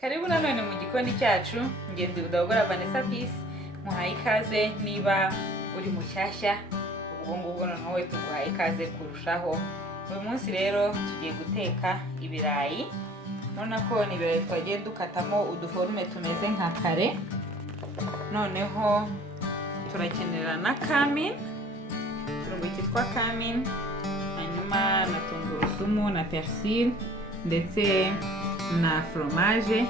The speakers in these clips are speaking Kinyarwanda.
Karibu nanone mu gikoni cyacu, ngenzi budahogora Vanessa Peace, muhaye ikaze niba uri mushyashya, ubwo ngubwo noneho we tuguhaye ikaze kurushaho. Uyu munsi rero tugiye guteka ibirayi, none ko ni ibirayi twagiye dukatamo uduforume tumeze nka kare. Noneho turakenera na kamin, turungo cyitwa kamin, hanyuma na tungurusumu na persil ndetse na fromage.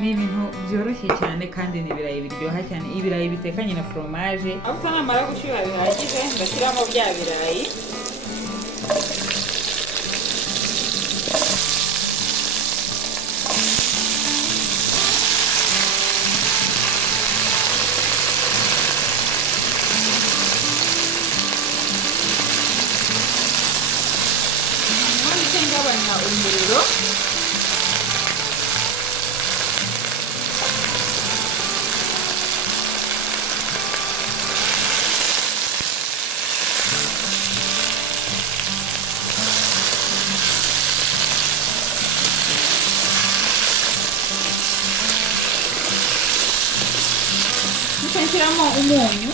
Ni ibintu byoroshye cyane kandi ni ibirayi biryoha cyane, ibirayi bitekanye na fromage. Aho namara gushyuha bihagije, ndashyiramo bya birayi. Ngabanya umuriro, nshyiramo umunyu,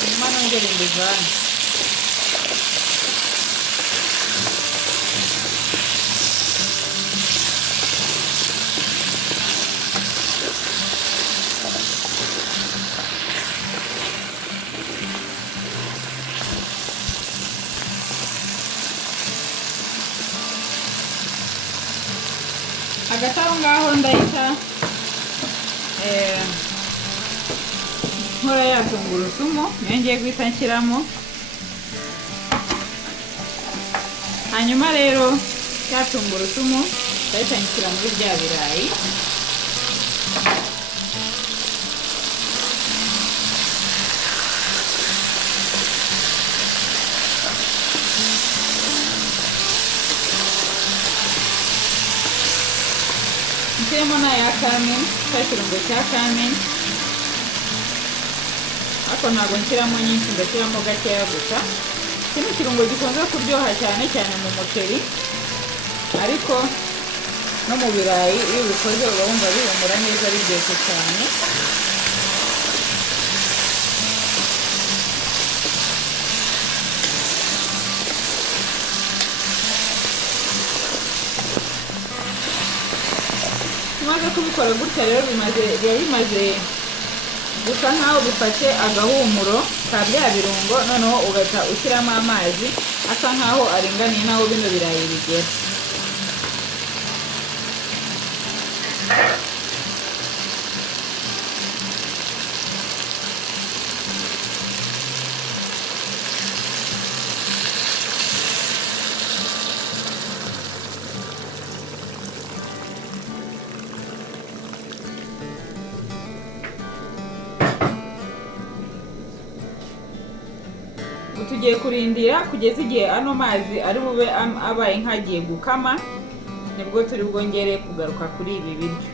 hanyuma nongere mbivane. Hagati aho ngaho ndahita nkora ya tungurusumu niyo ngiye guhita nshyiramo. Hanyuma rero ya tungurusumu ndahita nshyira muri bya birayi. Nshyiremo na ya kamin, cya kirungo cya kamin, ariko ntabwo nshyiramo nyinshi, ndashyiramo gakeya gusa. Iki ni ikirungo gikunze kuryoha cyane cyane mu muceri, ariko no mu birayi iyo ubikoze uba wumva bihumura neza, biryoshye cyane. Tumaze kubikora gutya rero biba bimaze gusa nkaho bifashe agahumuro ka bya birungo, noneho ugahita ushyiramo amazi asa nkaho aringaniye naho bino birayi bigera. Tugiye kurindira kugeza igihe ano mazi ari bube abaye nkagiye gukama, nibwo turi bwongere kugaruka kuri ibi biryo.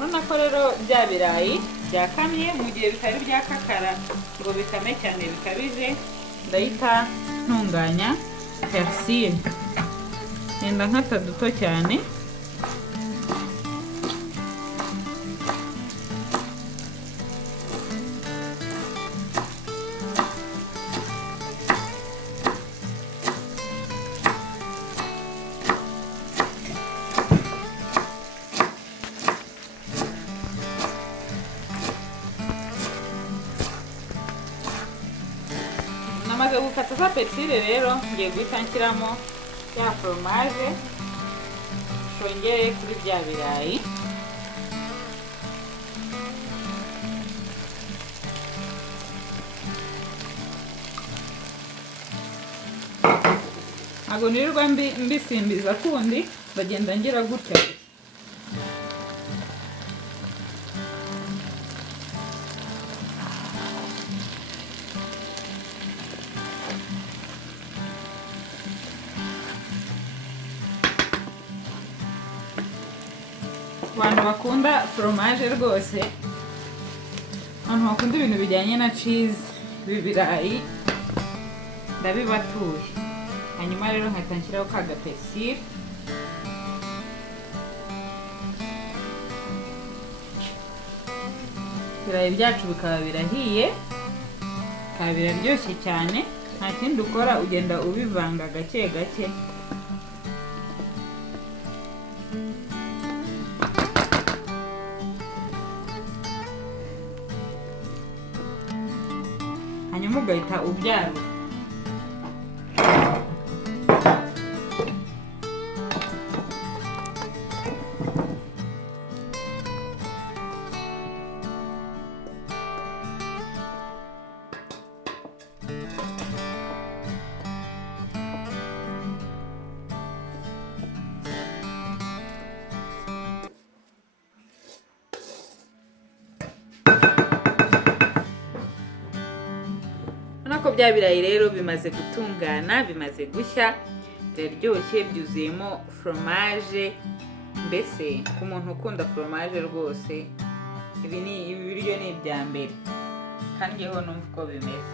None ko rero bya birayi byakamye, mu gihe bitari byakakara ngo bikame cyane bikabije, ndahita ntunganya persil. Nenda nkata duto cyane. Namaze gukata za persil rero, ngiye guhita nshyiramo ya fromage, twongere kuri bya birayi. Ntabwo nirirwa mbisimbiza kundi, bagenda ngira gutya. Abantu bakunda fromage rwose Abantu bakunda ibintu bijyanye na cheese, ibi birayi ndabibatuye. Hanyuma rero nkahita nshyiraho ka gapersile. Ibirayi byacu bikaba birahiye, bikaba biraryoshye cyane. Nta kindi ukora, ugenda ubivanga gake gake. Hanyuma ugahita ubyarura. Nako bya birayi rero bimaze gutungana, bimaze gushya, biraryoshye, byuzuyemo fromage. Mbese ku muntu ukunda fromage rwose, ibi biryo ni ibya mbere, kandi yewe numva uko bimeze.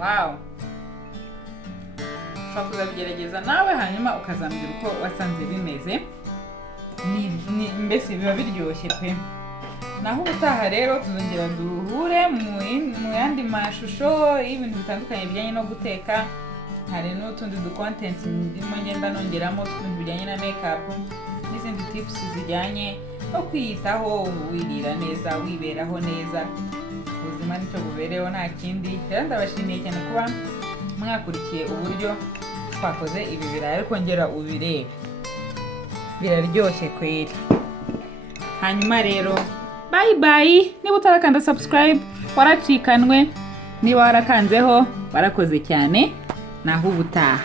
Wow, ushobora kuzabigerageza nawe hanyuma ukazambwira uko wasanze bimeze. Mbese biba biryoshye pe. Naho ubutaha rero tuzongera duhure mu yandi mashusho y'ibintu bitandukanye bijyanye no guteka. Hari n'utundi content ndimo ngenda nongeramo tw'ibintu bijyanye na makeup n'izindi tips zijyanye no kwiyitaho, wirira neza, wiberaho neza. Ubuzima nicyo bubereho nta kindi. Rero ndabashimiye cyane kuba mwakurikiye uburyo twakoze ibi birayi, ariko ngera ubirebe biraryoshye kweri. Hanyuma rero bye bye. Niba utarakanda subscribe waracikanwe, niba warakanzeho warakoze cyane. Naho ubutaha.